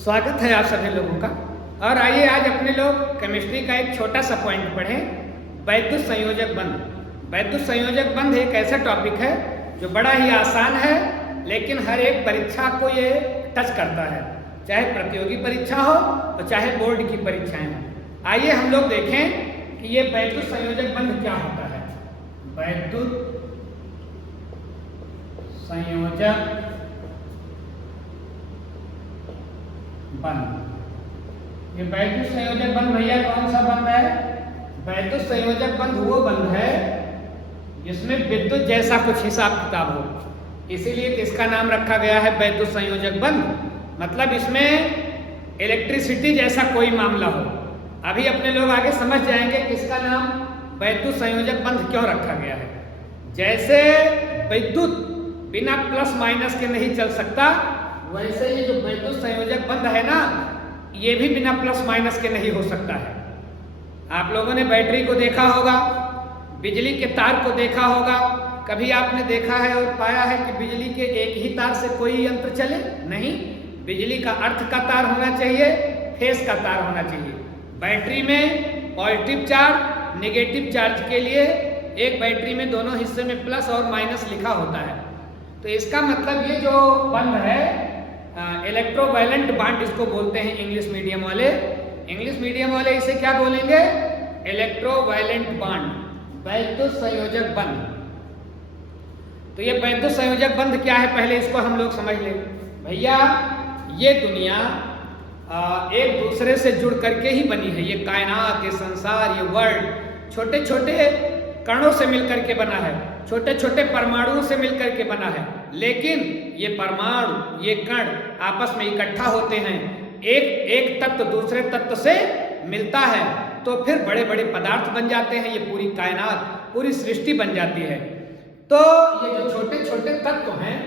स्वागत है आप सभी लोगों का। और आइए आज अपने लोग केमिस्ट्री का एक छोटा सा पॉइंट पढ़ें, वैद्युत संयोजक बंध। वैद्युत संयोजक बंध एक ऐसा टॉपिक है जो बड़ा ही आसान है, लेकिन हर एक परीक्षा को ये टच करता है, चाहे प्रतियोगी परीक्षा हो और चाहे बोर्ड की परीक्षाएं हो। आइए हम लोग देखें कि ये वैद्युत संयोजक बंध क्या होता है। वैद्युत संयोजक बंध। ये वैद्युत संयोजक बंध भैया कौन सा बंध है? वैद्युत संयोजक बंध वो बंध है जिसमें विद्युत जैसा कुछ हिसाब किताब हो, इसीलिए इसका नाम रखा गया है वैद्युत संयोजक बंध। मतलब इसमें इलेक्ट्रिसिटी जैसा कोई मामला हो। अभी अपने लोग आगे समझ जाएंगे कि इसका नाम वैद्युत संयोजक बंध क्यों रखा गया है। जैसे विद्युत बिना प्लस माइनस के नहीं चल सकता, वैसे ये जो वैद्युत संयोजक बंध है ना, ये भी बिना प्लस माइनस के नहीं हो सकता है। आप लोगों ने बैटरी को देखा होगा, बिजली के तार को देखा होगा। कभी आपने देखा है और पाया है कि बिजली के एक ही तार से कोई यंत्र चले? नहीं, बिजली का अर्थ का तार होना चाहिए, फेस का तार होना चाहिए। बैटरी में पॉजिटिव चार्ज नेगेटिव चार्ज के लिए एक बैटरी में दोनों हिस्से में प्लस और माइनस लिखा होता है। तो इसका मतलब ये जो बंध है, इलेक्ट्रोवैलेंट बॉन्ड इसको बोलते हैं इंग्लिश मीडियम वाले। इंग्लिश मीडियम वाले इसे क्या बोलेंगे? इलेक्ट्रोवैलेंट बॉन्ड, वैद्युत संयोजक बंध। तो ये वैद्युत संयोजक बंध क्या है, पहले इसको हम लोग समझ लें। भैया ये दुनिया एक दूसरे से जुड़ करके ही बनी है। ये कायनात, ये संसार, ये वर्ल्ड छोटे छोटे कणों से मिलकर के बना है, छोटे छोटे परमाणुओं से मिलकर के बना है। लेकिन ये परमाणु, ये कण आपस में इकट्ठा होते हैं, एक तत्व दूसरे तत्व से मिलता है तो फिर बड़े बड़े पदार्थ बन जाते हैं। ये पूरी कायनात, पूरी सृष्टि बन जाती है। तो ये जो छोटे छोटे तत्व हैं,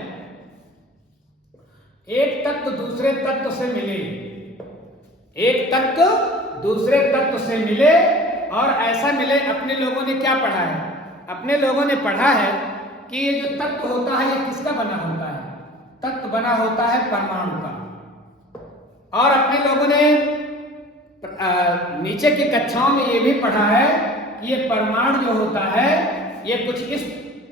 एक तत्व दूसरे तत्व से मिले, एक तत्व दूसरे तत्व से मिले, और ऐसा मिले। अपने लोगों ने क्या पढ़ा है? अपने लोगों ने पढ़ा है कि ये जो तत्व होता है ये किसका बना होता है? तत्व बना होता है परमाणु का। और अपने लोगों ने नीचे की कक्षाओं में ये भी पढ़ा है कि ये परमाणु जो होता है ये कुछ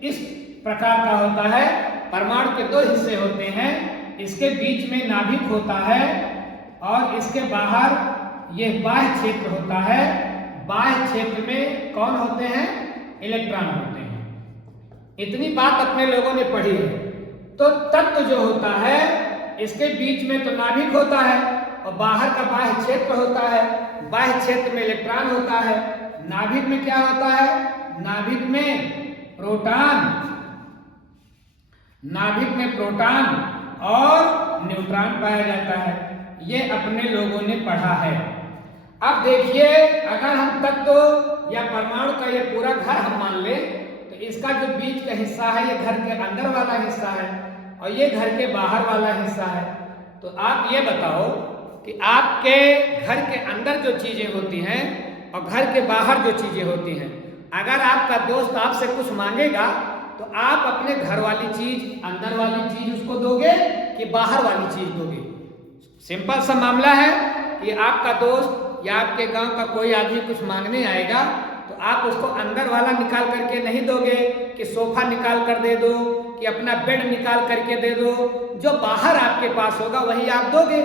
इस प्रकार का होता है। परमाणु के दो हिस्से होते हैं, इसके बीच में नाभिक होता है और इसके बाहर ये बाह्य क्षेत्र होता है। बाह्य क्षेत्र में कौन होते हैं? इलेक्ट्रॉन होते हैं। इतनी बात अपने लोगों ने पढ़ी है। तो तत्व जो होता है इसके बीच में तो नाभिक होता है और बाहर का बाह्य क्षेत्र होता है। बाह्य क्षेत्र में इलेक्ट्रॉन होता है। नाभिक में क्या होता है? नाभिक में प्रोटॉन, नाभिक में प्रोटॉन और न्यूट्रॉन पाया जाता है। ये अपने लोगों ने पढ़ा है। अब देखिए, अगर हम तत्व या परमाणु का ये पूरा घर हम मान लें, तो इसका जो बीच का हिस्सा है ये घर के अंदर वाला हिस्सा है और ये घर के बाहर वाला हिस्सा है। तो आप ये बताओ कि आपके घर के अंदर जो चीजें होती हैं और घर के बाहर जो चीजें होती हैं, अगर आपका दोस्त आपसे कुछ मांगेगा तो आप अपने घर वाली चीज, अंदर वाली चीज उसको दोगे कि बाहर वाली चीज दोगे? सिंपल सा मामला है कि आपका दोस्त या आपके गांव का कोई आदमी कुछ मांगने आएगा तो आप उसको अंदर वाला निकाल करके नहीं दोगे कि सोफा निकाल कर दे दो, कि अपना बेड निकाल करके दे दो। जो बाहर आपके पास होगा वही आप दोगे।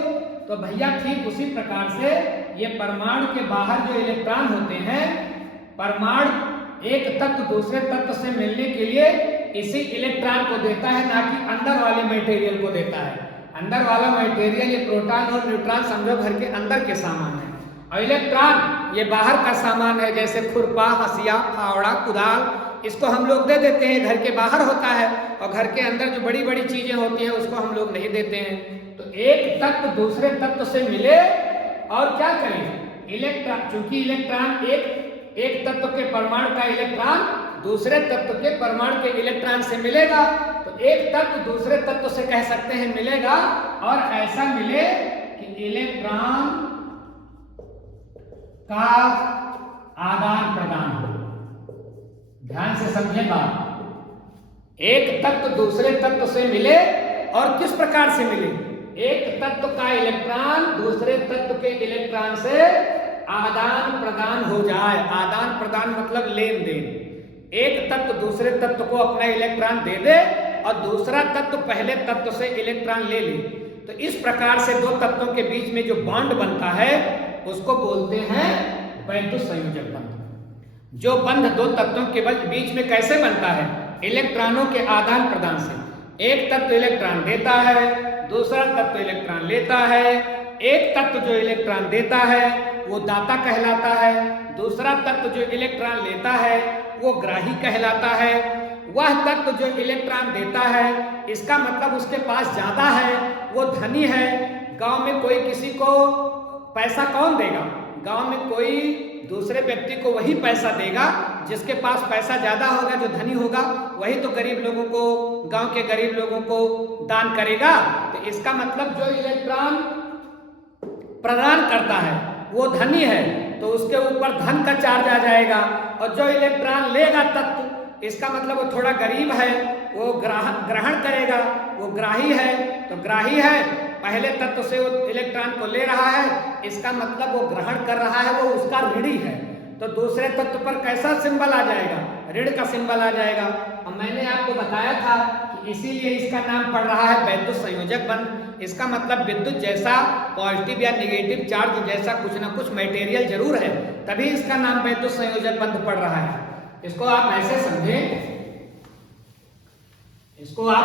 तो भैया ठीक उसी प्रकार से ये परमाणु के बाहर जो इलेक्ट्रॉन होते हैं, परमाणु एक तत्व दूसरे तत्व से मिलने के लिए इसी इलेक्ट्रॉन को देता है, ना कि अंदर वाले मटेरियल को देता है। अंदर वाला मटेरियल ये प्रोटॉन और न्यूट्रॉन समझो घर के अंदर के सामान है, और इलेक्ट्रॉन ये बाहर का सामान है। जैसे खुरपा, हसिया, फावड़ा, कुदाल, इसको हम लोग दे देते हैं, घर के बाहर होता है। और घर के अंदर जो बड़ी बड़ी चीजें होती हैं उसको हम लोग नहीं देते हैं। तो एक तत्व दूसरे तत्व से मिले और क्या करें? इलेक्ट्रॉन, चूंकि इलेक्ट्रॉन एक तत्व के परमाणु का इलेक्ट्रॉन दूसरे तत्व के परमाणु के इलेक्ट्रॉन से मिलेगा, तो एक तत्व दूसरे तत्व से कह सकते हैं मिलेगा। और ऐसा मिले कि इलेक्ट्रॉन का आदान प्रदान हो। ध्यान से समझेगा, एक तत्व दूसरे तत्व से मिले और किस प्रकार से मिले? एक तत्व का इलेक्ट्रॉन दूसरे तत्व के इलेक्ट्रॉन से आदान प्रदान हो जाए। आदान प्रदान मतलब लेन देन। एक तत्व दूसरे तत्व को अपना इलेक्ट्रॉन दे दे और दूसरा तत्व पहले तत्व से इलेक्ट्रॉन ले ले। तो इस प्रकार से दो तत्वों के बीच में जो बॉन्ड बनता है उसको बोलते हैं वैद्युत संयोजक बंध। जो बंध दो तत्वों के बीच में कैसे बनता है? इलेक्ट्रॉनों के आदान प्रदान से। एक तत्व इलेक्ट्रॉन देता है, दूसरा तत्व इलेक्ट्रॉन लेता है। एक तत्व जो इलेक्ट्रॉन देता है वो दाता कहलाता है, दूसरा तत्व जो इलेक्ट्रॉन लेता है वो ग्राही कहलाता है। वह तत्व जो इलेक्ट्रॉन देता है इसका मतलब उसके पास ज्यादा है, वो धनी है। गांव में कोई किसी को पैसा कौन देगा? गांव में कोई दूसरे व्यक्ति को वही पैसा देगा जिसके पास पैसा ज्यादा होगा, जो धनी होगा वही तो गरीब लोगों को, गांव के गरीब लोगों को दान करेगा। तो इसका मतलब जो इलेक्ट्रॉन प्रदान करता है वो धनी है तो उसके ऊपर धन का चार्ज आ जाएगा, और जो इलेक्ट्रॉन लेगा तत्व इसका मतलब वो थोड़ा गरीब है, वो ग्रहण करेगा, वो ग्राही है। तो ग्राही है, पहले तत्व से वो इलेक्ट्रॉन को ले रहा है, इसका मतलब वो ग्रहण कर रहा है, वो उसका ऋणी है। तो दूसरे तत्व पर कैसा सिंबल आ जाएगा? ऋण का सिंबल आ जाएगा। और मैंने आपको बताया था कि इसीलिए इसका नाम पड़ रहा है वैद्युत संयोजक बंध। इसका मतलब विद्युत जैसा पॉजिटिव या नेगेटिव चार्ज जैसा कुछ ना कुछ मटेरियल जरूर है, तभी इसका नाम वैद्युत संयोजक बंध पड़ रहा है। इसको आप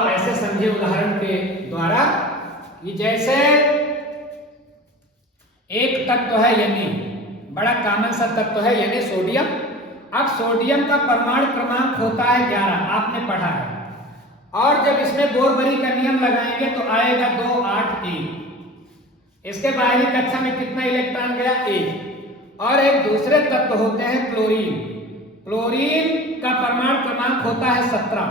ऐसे समझे उदाहरण के द्वारा कि जैसे एक तत्व है यानी बड़ा कॉमन सा तत्व है यानी सोडियम। अब सोडियम का परमाणु क्रमांक होता है 11, आपने पढ़ा है। और जब इसमें बोरबरी का नियम लगाएंगे तो आएगा 2 8 1। इसके बाहरी कक्षा में कितना इलेक्ट्रॉन गया? 1। और एक दूसरे तत्व होते हैं क्लोरीन। क्लोरीन का परमाणु क्रमांक होता है 17।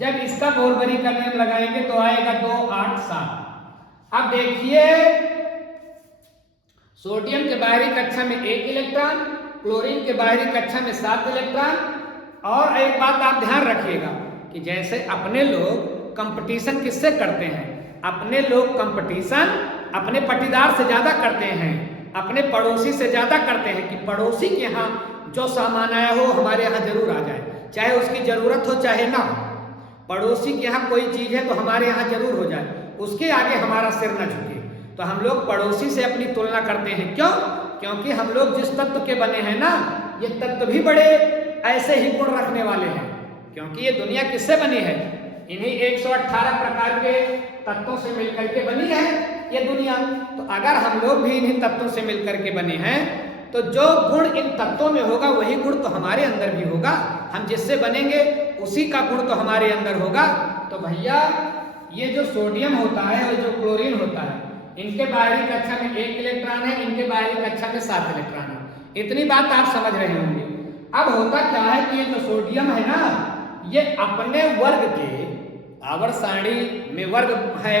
जब इसका बोरबरी का नियम लगाएंगे तो आएगा 2 8 7। अब देखिए सोडियम के बाहरी कक्षा में 1 इलेक्ट्रॉन, क्लोरीन के बाहरी कक्षा में 7 इलेक्ट्रॉन। और एक बात आप ध्यान रखिएगा कि जैसे अपने लोग कंपटीशन किससे करते हैं? अपने लोग कंपटीशन अपने पटीदार से ज्यादा करते हैं, अपने पड़ोसी से ज्यादा करते हैं कि पड़ोसी के यहाँ जो सामान आया हो हमारे यहाँ जरूर आ जाए, चाहे उसकी जरूरत हो चाहे ना हो। पड़ोसी के यहाँ कोई चीज है तो हमारे यहाँ जरूर हो जाए, उसके आगे हमारा सिर न झुके। तो हम लोग पड़ोसी से अपनी तुलना करते हैं। क्यों? क्योंकि हम लोग जिस तत्व के बने हैं ना, ये तत्व भी बड़े ऐसे ही गुण रखने वाले हैं। क्योंकि ये दुनिया किससे बनी है? इन्हीं 118 प्रकार के तत्वों से मिलकर के बनी है ये दुनिया। तो अगर हम लोग भी इन्हीं तत्वों से मिलकर के बने हैं तो जो गुण इन तत्वों में होगा वही गुण तो हमारे अंदर भी होगा। हम जिससे बनेंगे उसी का गुण तो हमारे अंदर होगा। तो भैया ये जो सोडियम होता है और जो क्लोरीन होता है, इनके बाहरी कक्षा में 1 इलेक्ट्रॉन है, इनके बाहरी कक्षा में 7 इलेक्ट्रॉन है। इतनी बात आप समझ रहे होंगे। अब होता क्या है कि ये जो सोडियम है ना, ये अपने वर्ग के आवर्त सारणी में वर्ग है,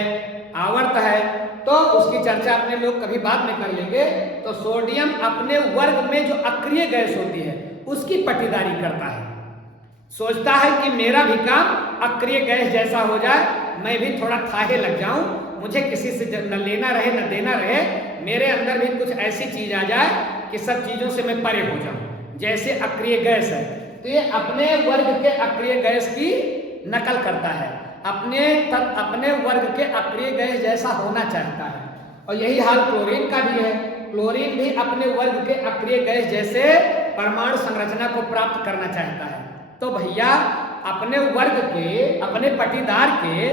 आवर्त है, तो उसकी चर्चा अपने लोग कभी बाद में कर लेंगे। तो सोडियम अपने वर्ग में जो अक्रिय गैस होती है उसकी पटीदारी करता है। सोचता है कि मेरा भी काम अक्रिय गैस जैसा हो जाए, मैं भी थोड़ा थाहे लग जाऊं, मुझे किसी से न लेना रहे न देना रहे, मेरे अंदर भी कुछ ऐसी चीज आ जाए कि सब चीजों से मैं परे हो जाऊं, जैसे अक्रिय गैस है। तो ये अपने वर्ग के अक्रिय गैस की नकल करता है, अपने वर्ग के अक्रिय गैस जैसा होना चाहता है। और यही हाल क्लोरीन का भी है। क्लोरीन भी अपने वर्ग के अक्रिय गैस जैसे परमाणु संरचना को प्राप्त करना चाहता है। तो भैया अपने वर्ग के, अपने पटीदार के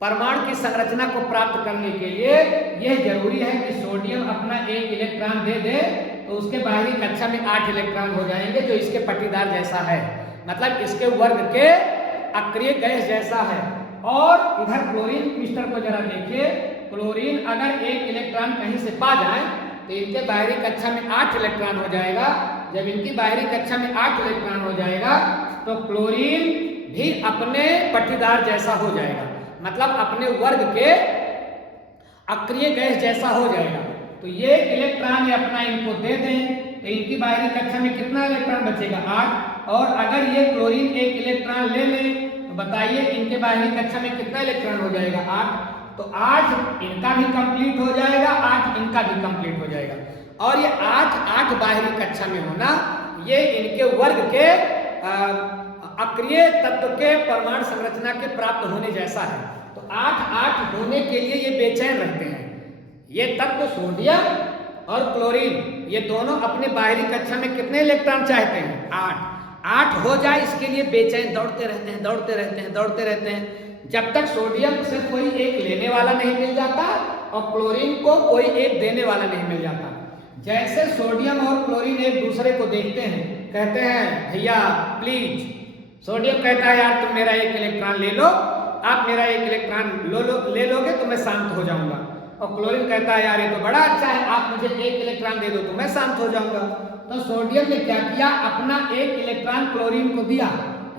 परमाणु की संरचना को प्राप्त करने के लिए यह जरूरी है कि सोडियम अपना 1 इलेक्ट्रॉन दे दे तो उसके बाहरी कक्षा में 8 इलेक्ट्रॉन हो जाएंगे जो इसके पटीदार जैसा है, मतलब इसके वर्ग के अक्रिय गैस जैसा है। और इधर क्लोरीन मिस्टर को जरा देखिए, क्लोरीन अगर 1 इलेक्ट्रॉन कहीं से पा जाए तो इनके बाहरी कक्षा में 8 इलेक्ट्रॉन हो जाएगा। जब इनकी बाहरी कक्षा में 8 इलेक्ट्रॉन हो जाएगा तो क्लोरीन भी अपने पटीदार जैसा हो जाएगा, मतलब अपने वर्ग के अक्रिय गैस जैसा हो जाएगा। तो ये इलेक्ट्रॉन अपना इनको दे दें तो इनकी बाहरी कक्षा में कितना इलेक्ट्रॉन बचेगा? 8। और अगर ये क्लोरीन 1 इलेक्ट्रॉन ले ले तो बताइए इनके बाहरी कक्षा में कितना इलेक्ट्रॉन हो जाएगा? 8। तो 8 इनका भी कंप्लीट हो जाएगा, 8 इनका भी कंप्लीट हो जाएगा। और ये 8 बाहरी कक्षा में होना, ये इनके वर्ग के अक्रिय तत्व के परमाणु संरचना के प्राप्त होने जैसा है। तो 8 होने के लिए ये बेचैन रहते हैं। ये तत्व सोडियम और क्लोरीन, ये दोनों अपने बाहरी कक्षा में कितने इलेक्ट्रॉन चाहते हैं? 8 हो जाए इसके लिए बेचैन दौड़ते रहते हैं जब तक सोडियम से कोई एक लेने वाला नहीं मिल जाता और क्लोरीन को कोई एक देने वाला नहीं मिल जाता। जैसे सोडियम और क्लोरीन एक दूसरे को देखते हैं, कहते हैं भैया प्लीज, सोडियम कहता है यार तुम मेरा एक इलेक्ट्रॉन ले लो, आप मेरा एक इलेक्ट्रॉन ले लोगे तो मैं शांत हो जाऊंगा। और क्लोरीन कहता है यार ये तो बड़ा अच्छा है, आप मुझे एक इलेक्ट्रॉन दे दो तो मैं शांत हो जाऊंगा। तो सोडियम ने क्या किया, अपना एक इलेक्ट्रॉन क्लोरीन को दिया,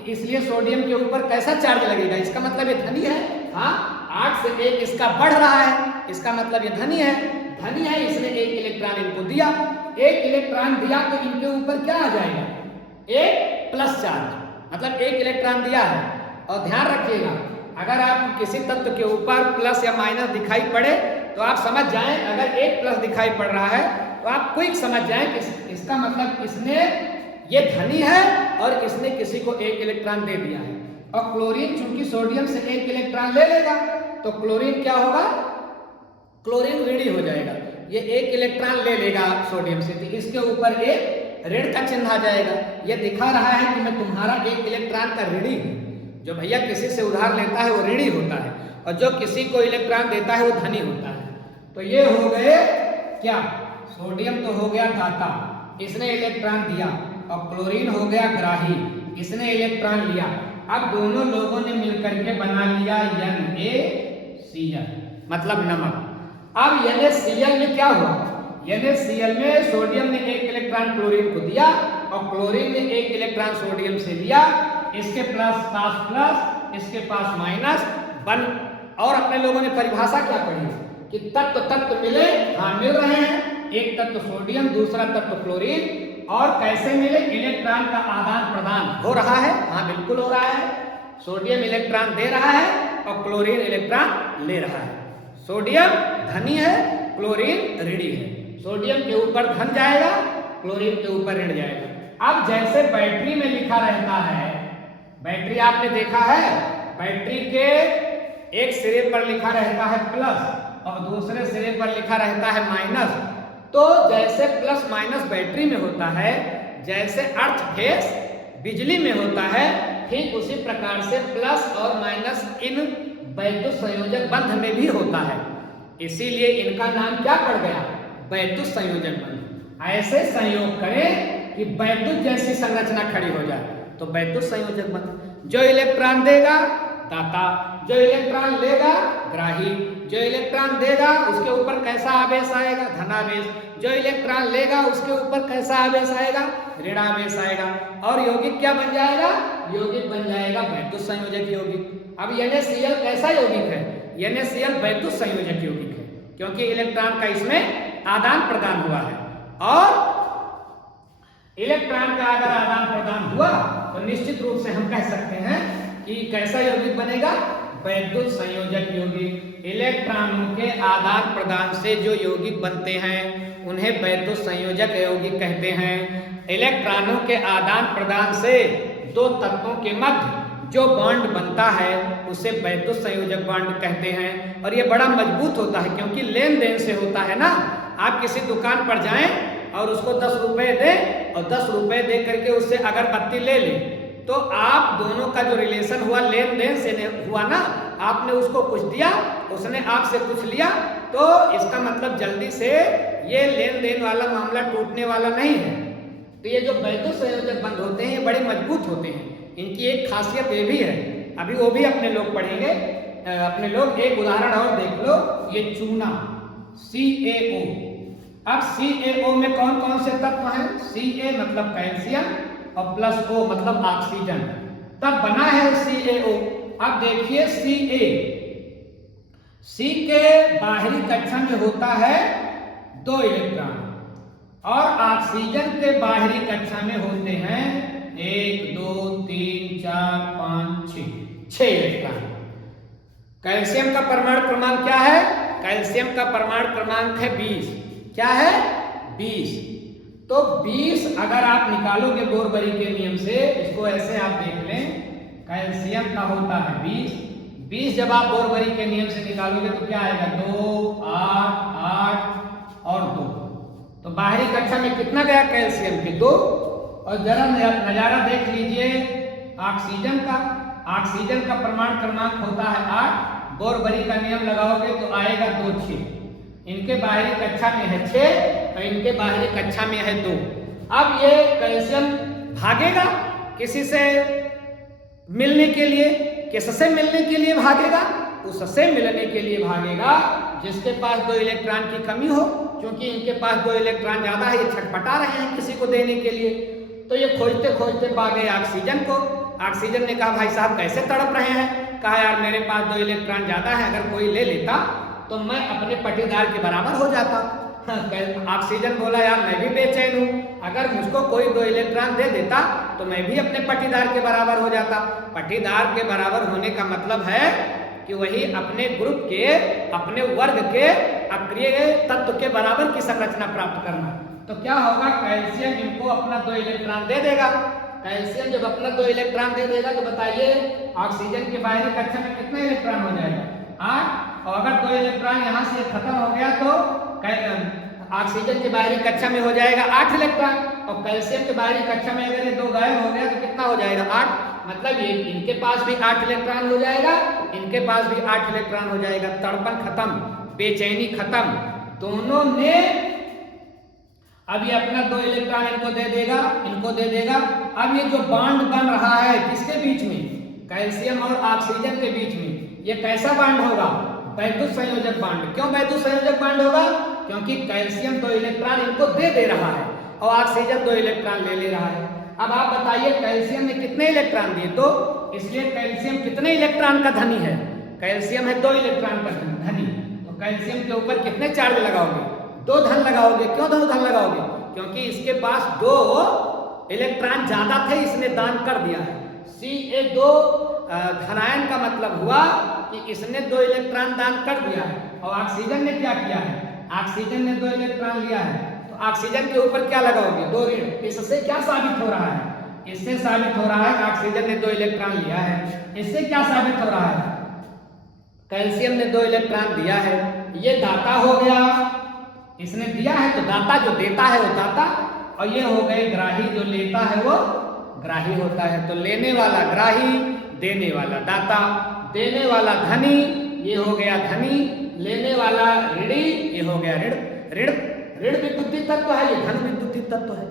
इसलिए सोडियम के ऊपर कैसा चार्ज लगेगा? इसका मतलब ये धनी है। हाँ, 8 से 1 इसका बढ़ रहा है, इसका मतलब ये धनी है। धनी है, इसने एक इलेक्ट्रॉन इनको दिया। एक इलेक्ट्रॉन दिया तो इनके ऊपर क्या आ जाएगा? एक प्लस चार्ज, मतलब एक इलेक्ट्रॉन दिया है। और ध्यान रखिएगा, अगर आप किसी तत्व के ऊपर प्लस या माइनस दिखाई पड़े तो आप समझ जाएं, अगर एक प्लस दिखाई पड़ रहा है तो आप क्विक समझ जाएं कि इसका मतलब इसने, ये धनी है और इसने किसी को एक इलेक्ट्रॉन दे दिया है। और क्लोरीन चूंकि सोडियम से एक इलेक्ट्रॉन ले लेगा तो क्लोरीन क्या होगा? क्लोरीन ऋणी हो जाएगा। ये एक इलेक्ट्रॉन ले लेगा सोडियम से, तो इसके ऊपर एक ऋण का चिन्ह आ जाएगा। ये दिखा रहा है कि मैं तुम्हारा एक इलेक्ट्रॉन का ऋणी हूं। जो भैया किसी से उधार लेता है वो ऋणी होता है, और जो किसी को इलेक्ट्रॉन देता है वो धनी होता है। तो ये हो गए क्या? सोडियम तो हो गया दाता, इसने इलेक्ट्रॉन दिया, और क्लोरीन हो गया ग्राही, इसने इलेक्ट्रॉन लिया। अब दोनों लोगों ने मिलकर के बना लिया NaCl, मतलब नमक। अब NaCl में क्या हुआ? NaCl में सोडियम ने एक इलेक्ट्रॉन क्लोरीन को दिया और क्लोरीन ने एक इलेक्ट्रॉन सोडियम से लिया। इसके पास प्लस, इसके पास माइनस बन। और अपने लोगों ने परिभाषा क्या पढ़ी कि तत्व मिले, हाँ मिल रहे हैं, एक तत्व सोडियम, दूसरा तत्व क्लोरीन। और कैसे मिले? इलेक्ट्रॉन का आदान प्रदान हो रहा है, हाँ बिल्कुल हो रहा है। सोडियम इलेक्ट्रॉन दे रहा है और क्लोरीन इलेक्ट्रॉन ले रहा है। सोडियम धनी है, क्लोरीन ऋणी है। सोडियम के ऊपर धन जाएगा, क्लोरीन के ऊपर ऋण जाएगा। अब जैसे बैटरी में लिखा रहता है, बैटरी आपने देखा है, बैटरी के एक सिरे पर लिखा रहता है प्लस और दूसरे सिरे पर लिखा रहता है माइनस। तो जैसे प्लस माइनस बैटरी में होता है, जैसे अर्थ फेस बिजली में होता है, ठीक उसी प्रकार से प्लस और माइनस इन वैद्युत संयोजक बंध में भी होता है। इसीलिए इनका नाम क्या पड़ गया? वैद्युत संयोजक बंध। ऐसे संयोग करें कि वैद्युत जैसी संरचना खड़ी हो जाए, तो वैद्युत संयोजक बंध। जो इलेक्ट्रॉन देगा दाता, जो इलेक्ट्रॉन लेगा ग्राही। जो इलेक्ट्रॉन देगा उसके ऊपर कैसा आवेश आएगा? धनावेश। जो इलेक्ट्रॉन लेगा उसके ऊपर कैसा आवेश आएगा? ऋणावेश आएगा। और यौगिक क्या बन जाएगा? यौगिक बन जाएगा वैद्युत संयोजक यौगिक। अब NaCl कैसा यौगिक है? NaCl वैद्युत संयोजक यौगिक है, क्योंकि इलेक्ट्रॉन का इसमें आदान प्रदान हुआ है। और इलेक्ट्रॉन का अगर आदान प्रदान हुआ तो निश्चित रूप से हम कह सकते हैं कि कैसा यौगिक बनेगा? वैद्युत संयोजक यौगिक। इलेक्ट्रॉनों के आदान प्रदान से जो यौगिक बनते हैं उन्हें वैद्युत संयोजक यौगिक कहते हैं। इलेक्ट्रॉनों के आदान प्रदान से दो तत्वों के मध्य जो बॉन्ड बनता है उसे वैद्युत संयोजक बॉन्ड कहते हैं। और ये बड़ा मजबूत होता है, क्योंकि लेन देन से होता है ना। आप किसी दुकान पर जाएं और उसको 10 रुपए दें और 10 रुपए दे करके उससे अगरबत्ती ले लें, तो आप दोनों का जो रिलेशन हुआ लेन देन से हुआ ना। आपने उसको कुछ दिया, उसने आपसे कुछ लिया, तो इसका मतलब जल्दी से ये लेन देन वाला मामला टूटने वाला नहीं है। तो ये जो वैद्युत संयोजक बंध होते हैं ये बड़े मजबूत होते हैं। इनकी एक खासियत ये भी है, अभी वो भी अपने लोग पढ़ेंगे। अपने लोग एक उदाहरण और देख लो, ये चूना CaO। अब CaO में कौन कौन से तत्व हैं? Ca मतलब कैल्शियम और प्लस O मतलब ऑक्सीजन, तब बना है CaO। अब देखिए C के बाहरी कक्षा में होता है 2 इलेक्ट्रॉन और ऑक्सीजन के बाहरी कक्षा में होते हैं 1 2 3 4 5 6 इलेक्ट्रॉन। कैल्शियम का परमाणु क्रमांक क्या है? कैल्शियम का परमाणु क्रमांक है 20। क्या है? 20। तो 20 अगर आप निकालोगे बोरबरी के नियम से, इसको ऐसे आप देख लें, कैल्शियम का होता है 20। 20 जब आप बोरबरी के नियम से निकालोगे तो क्या आएगा? 2, 8, 8 और 2। तो बाहरी कक्षा में कितना गया कैल्शियम के? 2। और जरा नजारा देख लीजिए ऑक्सीजन का। ऑक्सीजन का परमाणु क्रमांक होता है 8। बोरबरी का नियम लगाओगे तो आएगा 2, 6। इनके बाहरी कक्षा में है 6 और इनके बाहरी कक्षा में है 2। अब ये कैल्शियम भागेगा किसी से मिलने के लिए, किससे मिलने के लिए भागेगा? उससे मिलने के लिए भागेगा जिसके पास 2 इलेक्ट्रॉन की कमी हो, क्योंकि इनके पास 2 इलेक्ट्रॉन ज्यादा है, ये छटपटा रहे हैं किसी को देने के लिए। तो ये खोजते खोजते पा गए ऑक्सीजन को। ऑक्सीजन ने कहा भाई साहब कैसे तड़प रहे हैं? कहा यार मेरे पास 2 इलेक्ट्रॉन ज्यादा है, अगर कोई ले लेता तो मैं अपने पटीदार के बराबर हो जाता। ऑक्सीजन बोला यार मैं भी बेचैन हूं, अगर मुझको कोई 2 इलेक्ट्रॉन दे देता तो मैं भी अपने पटीदार के बराबर हो जाता। पटीदार के बराबर होने का मतलब है कि वही अपने ग्रुप के, अपने वर्ग के अक्रिय तत्व के बराबर की संरचना प्राप्त करना। तो क्या होगा? कैल्शियम इनको अपना 2 इलेक्ट्रॉन दे देगा। कैल्शियम जब अपना 2 इलेक्ट्रॉन दे देगा तो बताइए ऑक्सीजन के बाहरी कक्षा में कितना इलेक्ट्रॉन हो जाएगा? 8। और अगर 2 इलेक्ट्रॉन यहाँ से खत्म हो गया तो ऑक्सीजन के बाहरी कक्षा में हो जाएगा 8 इलेक्ट्रॉन। और कैल्शियम के बाहरी कक्षा में अगर ये 2 गायब हो गया तो कितना हो जाएगा? 8। मतलब ये इनके पास भी 8 इलेक्ट्रॉन हो जाएगा, इनके पास भी 8 इलेक्ट्रॉन हो जाएगा। तड़पन खत्म, बेचैनी खत्म। दोनों ने अब ये अपना 2 इलेक्ट्रॉन इनको दे देगा, इनको दे देगा। अब ये जो बॉन्ड बन रहा है किसके बीच में? कैल्शियम और ऑक्सीजन के बीच में। ये कैसा बॉन्ड होगा? वैद्युत संयोजक बॉन्ड। क्यों वैद्युत संयोजक बॉन्ड होगा? क्योंकि कैल्शियम 2 इलेक्ट्रॉन इनको दे रहा है और ऑक्सीजन 2 इलेक्ट्रॉन ले रहा है। अब आप बताइए कैल्शियम ने कितने इलेक्ट्रॉन दिए? तो इसलिए कैल्शियम कितने इलेक्ट्रॉन का धनी है? कैल्शियम है 2 इलेक्ट्रॉन का धनी। तो कैल्शियम के ऊपर कितने चार्ज लगाओगे? 2 धन लगाओगे। क्यों 2 धन लगाओगे? क्योंकि इसके पास 2 इलेक्ट्रॉन ज्यादा थे, इसने दान कर दिया है। Ca2 धनायन का मतलब हुआ कि इसने 2 इलेक्ट्रॉन दान कर दिया है। और ऑक्सीजन ने क्या किया है? ऑक्सीजन ने 2 इलेक्ट्रॉन लिया है, तो ऑक्सीजन के ऊपर क्या लगाओगे? 2 ऋण। इससे क्या साबित हो रहा है? इससे साबित हो रहा है ऑक्सीजन ने 2 इलेक्ट्रॉन लिया है। इससे क्या साबित हो रहा है? कैल्शियम ने 2 इलेक्ट्रॉन दिया है, ये दाता हो गया, इसने दिया है तो दाता, जो देता है वो दाता, और ये हो गए ग्राही, जो लेता है वो ग्राही होता है। तो लेने वाला ग्राही, देने वाला दाता, देने वाला धनी, ये हो गया धनी, लेने वाला ऋणी, ये हो गया ऋण। ऋण ऋण विद्युतीय तत्व है, ये धन विद्युतीय तत्व है।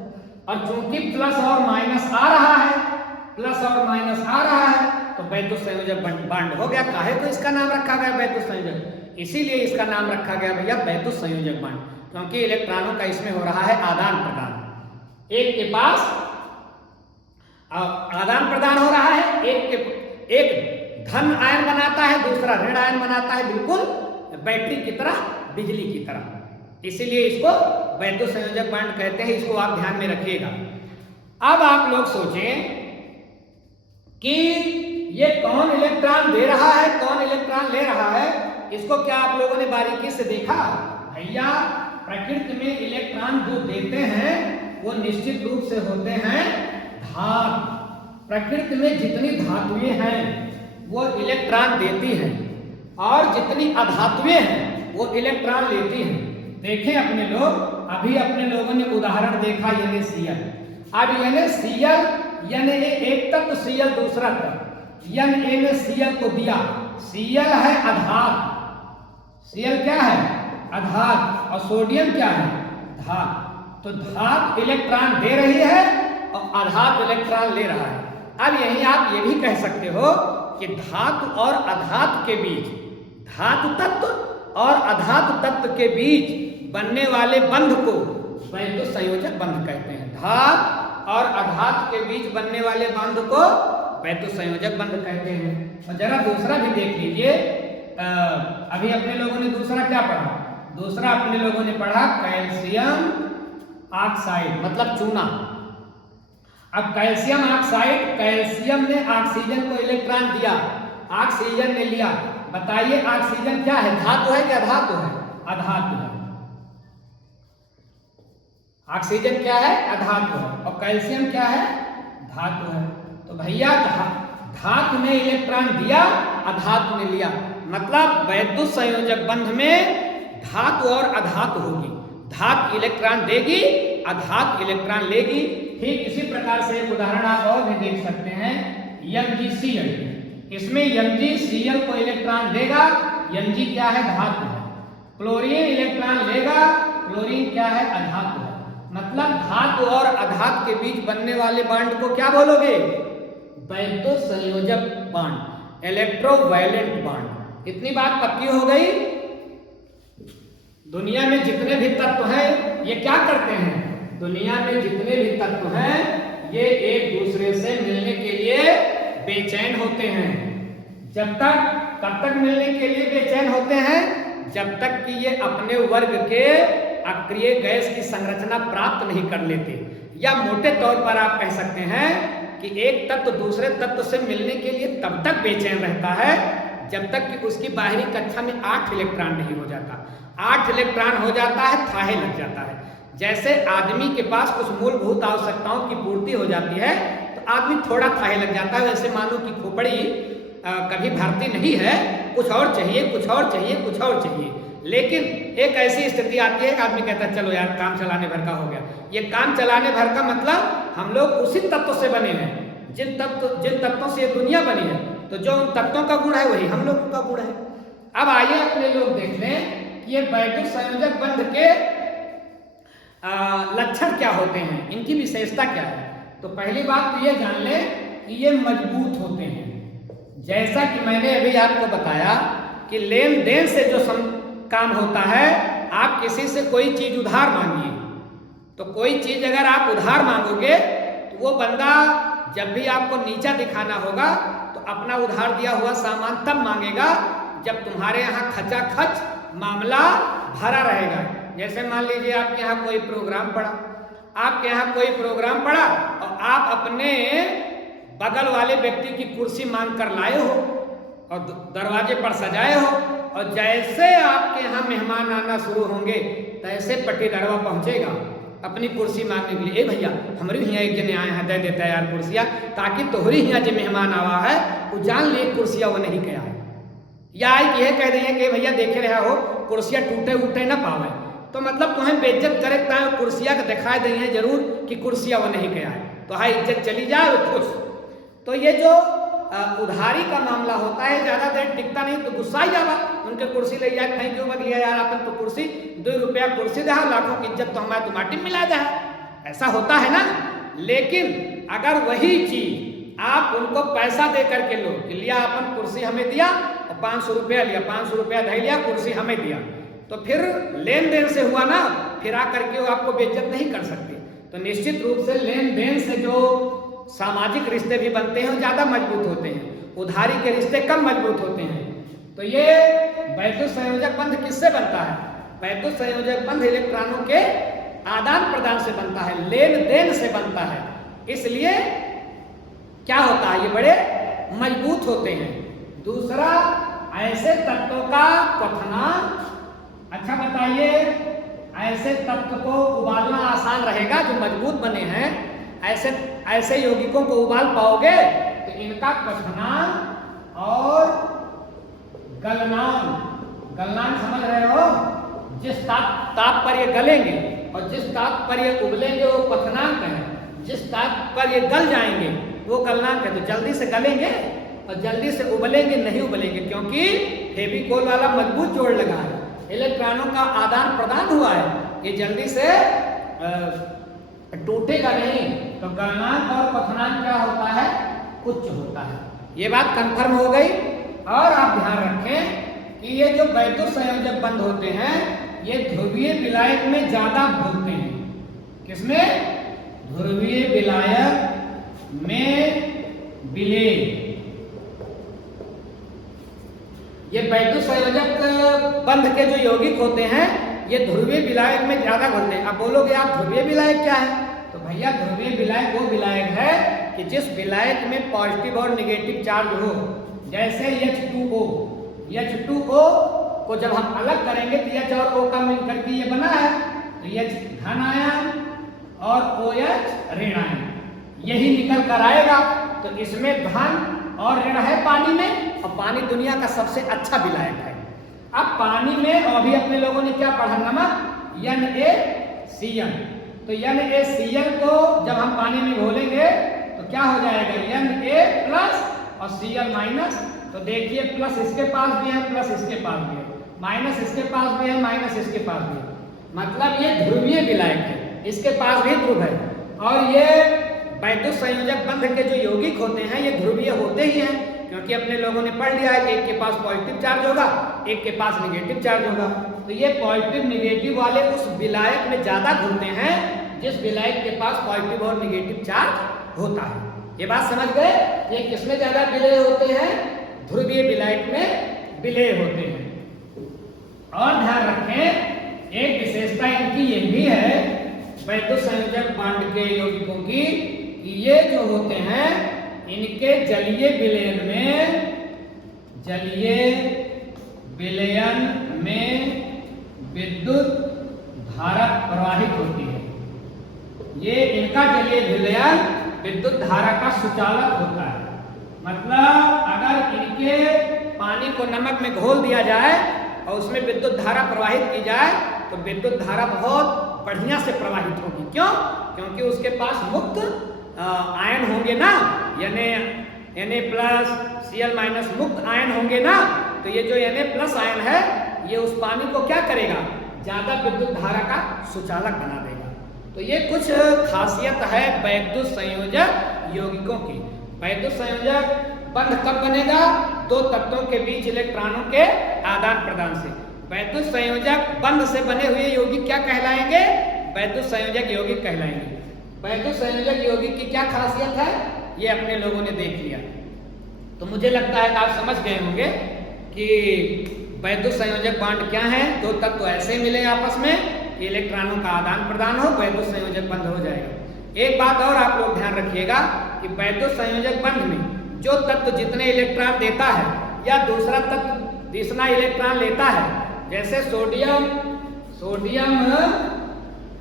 और चूंकि प्लस और माइनस आ रहा है, प्लस और माइनस आ रहा है, तो वैद्युत संयोजक बॉन्ड हो गया। काहे तो इसका नाम रखा गया वैद्युत संयोजक? इसीलिए इसका नाम रखा गया भैया वैद्युत संयोजक बॉन्ड, क्योंकि इलेक्ट्रॉनों का इसमें हो रहा है आदान प्रदान। एक के पास आदान प्रदान हो रहा है, एक धन आयन बनाता है, दूसरा ऋण आयन बनाता है, बिल्कुल बैटरी की तरह, बिजली की तरह। इसीलिए इसको वैद्युत संयोजक बॉन्ड कहते हैं। इसको आप ध्यान में रखिएगा। अब आप लोग सोचें कि ये कौन इलेक्ट्रॉन दे रहा है, कौन इलेक्ट्रॉन ले रहा है, इसको क्या आप लोगों ने बारीकी से देखा? भैया प्रकृति में इलेक्ट्रॉन जो देते हैं वो निश्चित रूप से होते हैं धातु। प्रकृति में जितनी धातुएं हैं वो इलेक्ट्रॉन देती हैं, और जितनी अधातुएं हैं वो इलेक्ट्रॉन लेती हैं। देखें अपने लोग, अभी अपने लोगों ने उदाहरण देखा NaCl। अब NaCl, Na एक तत्व, Cl दूसरा तत्व, Na ने Cl को दिया। Cl है अधातु, Cl क्या है? अधातु। और सोडियम क्या है? धातु। तो धातु इलेक्ट्रॉन दे रही है और अधातु इलेक्ट्रॉन ले रहा है। अब यही आप ये भी कह सकते हो कि धातु और अधातु के बीच, धातु तत्व और अधातु तत्व के बीच बनने वाले बंध को वैद्युत संयोजक बंध कहते हैं। धातु और अधातु के बीच बनने वाले बंध को वैद्युत संयोजक बंध कहते हैं। और जरा दूसरा भी देख लीजिए। अभी अपने लोगों ने दूसरा क्या पढ़ा? दूसरा अपने लोगों ने पढ़ा कैल्शियम ऑक्साइड, मतलब चूना। अब कैल्शियम ऑक्साइड, कैल्शियम ने ऑक्सीजन को इलेक्ट्रॉन दिया, ऑक्सीजन ने लिया, बताइए ऑक्सीजन क्या है, धातु है कि अधातु है? अधातु है। ऑक्सीजन क्या है? अधातु है। और कैल्शियम क्या है? धातु है। तो भैया धातु ने इलेक्ट्रॉन दिया, अधातु ने लिया, मतलब वैद्युत संयोजक बंध में धातु और अधातु होगी। धातु इलेक्ट्रॉन देगी, अधातु इलेक्ट्रॉन लेगी। ठीक इसी प्रकार से एक उदाहरण आप और भी देख सकते हैं, MgCl। इसमें MgCl को इलेक्ट्रॉन देगा, Mg क्या है? धातु है। क्लोरीन इलेक्ट्रॉन लेगा, क्लोरीन क्या है? अधातु है। मतलब धातु और अधातु के बीच बनने वाले बॉन्ड को क्या बोलोगे? वैद्युत संयोजक बॉन्ड, इलेक्ट्रोवायलेंट बॉन्ड। इतनी बात पक्की हो गई। दुनिया में जितने भी तत्व हैं ये क्या करते हैं? दुनिया में जितने भी तत्व हैं ये एक दूसरे से मिलने के लिए बेचैन होते हैं। जब तक, कब तक मिलने के लिए बेचैन होते हैं? जब तक कि ये अपने वर्ग के अक्रिय गैस की संरचना प्राप्त नहीं कर लेते। या मोटे तौर पर आप कह सकते हैं कि एक तत्व दूसरे तत्व से मिलने के लिए तब तक बेचैन रहता है जब तक कि उसकी बाहरी कक्षा में 8 इलेक्ट्रॉन नहीं हो जाता। 8 इलेक्ट्रॉन हो जाता है, थाहे लग जाता है। जैसे आदमी के पास कुछ मूलभूत आवश्यकताओं की पूर्ति हो जाती है तो आदमी थोड़ा थाहे लग जाता है। वैसे मानो कि खोपड़ी कभी भरती नहीं है, कुछ और चाहिए, कुछ और चाहिए, कुछ और चाहिए। लेकिन एक ऐसी स्थिति आती है कि आदमी कहता है चलो यार काम चलाने भर का हो गया। ये काम चलाने भर का मतलब हम लोग उसी तत्व से बने हैं जिन तत्वों से ये दुनिया बनी है। तो जो उन तत्वों का गुण है वही हम लोगों का गुण है। अब आइए अपने लोग देख लें कि ये वैद्युत संयोजक बंध के लक्षण क्या होते हैं, इनकी विशेषता क्या है। तो पहली बात तो ये जान लें कि ये मजबूत होते हैं। जैसा कि मैंने अभी आपको बताया कि लेन देन से जो काम होता है, आप किसी से कोई चीज उधार मांगिए, तो कोई चीज अगर आप उधार मांगोगे तो वो बंदा जब भी आपको नीचा दिखाना होगा तो अपना उधार दिया हुआ सामान तब मांगेगा जब तुम्हारे यहाँ खचाखच मामला भरा रहेगा। जैसे मान लीजिए आपके यहाँ कोई प्रोग्राम पड़ा, और आप अपने बगल वाले व्यक्ति की कुर्सी मांग कर लाए हो और दरवाजे पर सजाए हो, और जैसे आपके यहाँ मेहमान आना शुरू होंगे तैसे पट्टीदरवा पहुंचेगा अपनी कुर्सी मांगने के लिए। ए भैया हमारे यहाँ एक जने आए हैं, दे देता है यार कुर्सियाँ, ताकि तोहरी यहाँ जो मेहमान आवा है वो जान लिए कुर्सियाँ वो नहीं गया है। या यह कह रही है कि भैया देखे रहा हो कुर्सियाँ टूटे उटे ना पावे, तो मतलब तुम्हें बेइज्जत करे कुर्सियाँ का दिखाई दी है जरूर कि कुर्सियाँ वो नहीं गया है, तो हाँ इज्जत चली जाए खुश। तो ये जो उधारी का मामला होता है ज्यादा देर टिकता नहीं, तो गुस्सा ही जावा उनके कुर्सी ले जाए कहीं क्यों मत लिया यार अपन तो कुर्सी 2 रुपया कुर्सी दे, लाखों की इज्जत तो हमारे तो माटी मिला जा, ऐसा होता है ना। लेकिन अगर वही चीज आप उनको पैसा दे करके लो कि लिया अपन कुर्सी हमें दिया और 500 रुपया लिया, 500 रुपया दे लिया, कुर्सी हमें दिया, तो फिर लेन देन से हुआ ना, फिर आकर के वो आपको बेइज्जत नहीं कर सकते। तो निश्चित रूप से लेन देन से जो सामाजिक रिश्ते भी बनते हैं ज्यादा मजबूत होते हैं, उधारी के रिश्ते कम मजबूत होते हैं। तो ये वैद्युत संयोजक बंध किससे बनता है? वैद्युत संयोजक बंध इलेक्ट्रॉनों के आदान प्रदान से बनता है, लेन देन से बनता है। इसलिए क्या होता है, ये बड़े मजबूत होते हैं। दूसरा, ऐसे तत्वों का क्वथनांक, अच्छा बताइए ऐसे तत्व को उबालना आसान रहेगा जो मजबूत बने हैं, ऐसे यौगिकों को उबाल पाओगे तो इनका क्वथनांक और गलनांक समझ रहे हो, जिस ताप पर ये गलेंगे और जिस ताप पर ये उबलेंगे वो क्वथनांक है, जिस ताप पर ये गल जाएंगे वो गलनांक है। तो जल्दी से गलेंगे और जल्दी से उबलेंगे नहीं उबलेंगे, क्योंकि फेविकोल वाला मजबूत जोड़ लगा है, इलेक्ट्रॉनों का आदान प्रदान हुआ है, ये जल्दी से टूटेगा नहीं। तो गलनांक और क्वथनांक क्या होता है? उच्च होता है। ये बात कंफर्म हो गई। और आप ध्यान रखें कि ये जो वैद्युत संयोजक बंध होते हैं ये ध्रुवीय विलायक में ज्यादा घूमते हैं। किसमें? ध्रुवीय विलायक में विलेय। ये वैद्युत संयोजक बंध के जो यौगिक होते हैं ये ध्रुवीय विलायक में ज्यादा घुलते हैं। अब बोलोगे आप ध्रुवीय विलायक क्या है? तो भैया ध्रुवीय विलायक वो विलायक है कि जिस विलायक में पॉजिटिव और नेगेटिव चार्ज हो, जैसे H2O, H2O को जब हम अलग करेंगे तो H और O का मिल करके ये बना है, तो H धन आयन और OH ऋण आयन, यही निकल कर आएगा। तो इसमें धन और ऋण है पानी में, और पानी दुनिया का सबसे अच्छा विलायक है। अब पानी में अभी अपने लोगों ने क्या पढ़ा, नमक NaCl, तो NaCl को जब हम पानी में घोलेंगे तो क्या हो जाएगा, Na और Cl-। तो देखिए प्लस इसके पास भी है, प्लस इसके पास भी है, माइनस इसके पास भी है, माइनस इसके पास भी है, मतलब ये ध्रुवीय विलायक है, इसके पास भी ध्रुव है। और ये वैद्युत संयोजक बंध के जो यौगिक होते हैं ये ध्रुवीय होते ही हैं, क्योंकि अपने लोगों ने पढ़ लिया है कि एक के पास पॉजिटिव चार्ज होगा, एक के पास नेगेटिव चार्ज होगा। तो ये पॉजिटिव नेगेटिव वाले उस विलायक में ज्यादा घुलते हैं जिस विलायक के पास पॉजिटिव और नेगेटिव चार्ज होता है। ये बात समझ गए, ये किसमें ज्यादा विलय होते हैं, ध्रुवीय विलायक में विलय होते हैं। और ध्यान रखें एक विशेषता इनकी ये भी है वैद्युत संयोजक बांड के यौगिकों की, कि ये जो होते हैं इनके जलीय विलयन में विद्युत धारा प्रवाहित होती है। ये इनका जलीय विलयन विद्युत धारा का सुचालक होता है। मतलब अगर इनके पानी को नमक में घोल दिया जाए और उसमें विद्युत धारा प्रवाहित की जाए तो विद्युत धारा बहुत बढ़िया से प्रवाहित होगी। क्यों? क्योंकि उसके पास मुक्त आयन होंगे ना, Na+Cl- मुक्त आयन होंगे ना, तो ये जो Na+ आयन है ये उस पानी को क्या करेगा, ज्यादा विद्युत धारा का सुचालक बना देगा। तो ये कुछ खासियत है वैद्युत संयोजक यौगिकों की। वैद्युत संयोजक बंध कब बनेगा, दो तत्वों के बीच इलेक्ट्रॉनों के आदान प्रदान से। वैद्युत संयोजक बंध से बने हुए यौगिक क्या कहलाएंगे, वैद्युत संयोजक यौगिक कहलाएंगे। वैद्युत संयोजक यौगिक की क्या खासियत है ये अपने लोगों ने देख लिया। तो मुझे लगता है कि आप समझ गए होंगे कि वैद्युत संयोजक बांड क्या है। दो तत्व ऐसे मिले आपस में कि इलेक्ट्रॉनों का आदान प्रदान हो, वैद्युत संयोजक बंध हो जाएगा। एक बात और आप लोग ध्यान रखिएगा कि वैद्युत संयोजक बंध में जो तत्व जितने इलेक्ट्रॉन देता है या दूसरा तत्व तीसरा इलेक्ट्रॉन लेता है, जैसे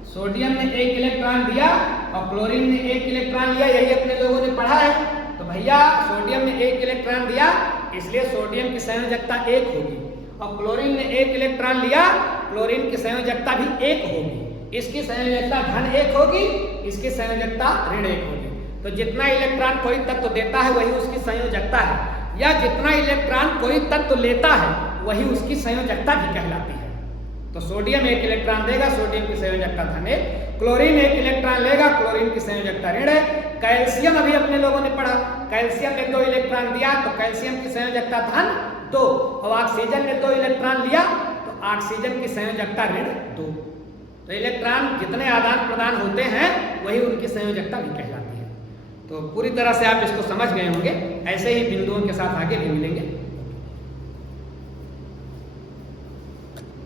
सोडियम ने एक इलेक्ट्रॉन दिया और क्लोरीन ने एक इलेक्ट्रॉन लिया, यही अपने लोगों ने पढ़ा है। तो भैया सोडियम ने एक इलेक्ट्रॉन दिया इसलिए सोडियम की संयोजकता 1 होगी, और क्लोरीन ने एक इलेक्ट्रॉन लिया, क्लोरीन की संयोजकता भी 1 होगी। इसकी संयोजकता धन 1 होगी, इसकी संयोजकता ऋण 1 होगी। तो जितना इलेक्ट्रॉन कोई तत्व देता है वही उसकी संयोजकता है, या जितना इलेक्ट्रॉन कोई तत्व लेता है वही उसकी संयोजकता भी कहलाती है। तो सोडियम एक इलेक्ट्रॉन देगा, सोडियम की संयोजकता धन 1, क्लोरीन एक इलेक्ट्रॉन लेगा, क्लोरीन की संयोजकता ऋण है। कैल्शियम अभी अपने लोगों ने पढ़ा, कैल्शियम ने 2 इलेक्ट्रॉन दिया तो कैल्शियम की संयोजकता धन 2, और ऑक्सीजन ने 2 इलेक्ट्रॉन लिया तो ऑक्सीजन की संयोजकता ऋण 2। तो इलेक्ट्रॉन जितने आदान प्रदान होते हैं वही उनकी संयोजकता भी कहलाती है। तो पूरी तरह से आप इसको समझ गए होंगे। ऐसे ही बिंदुओं के साथ आगे भी मिलेंगे।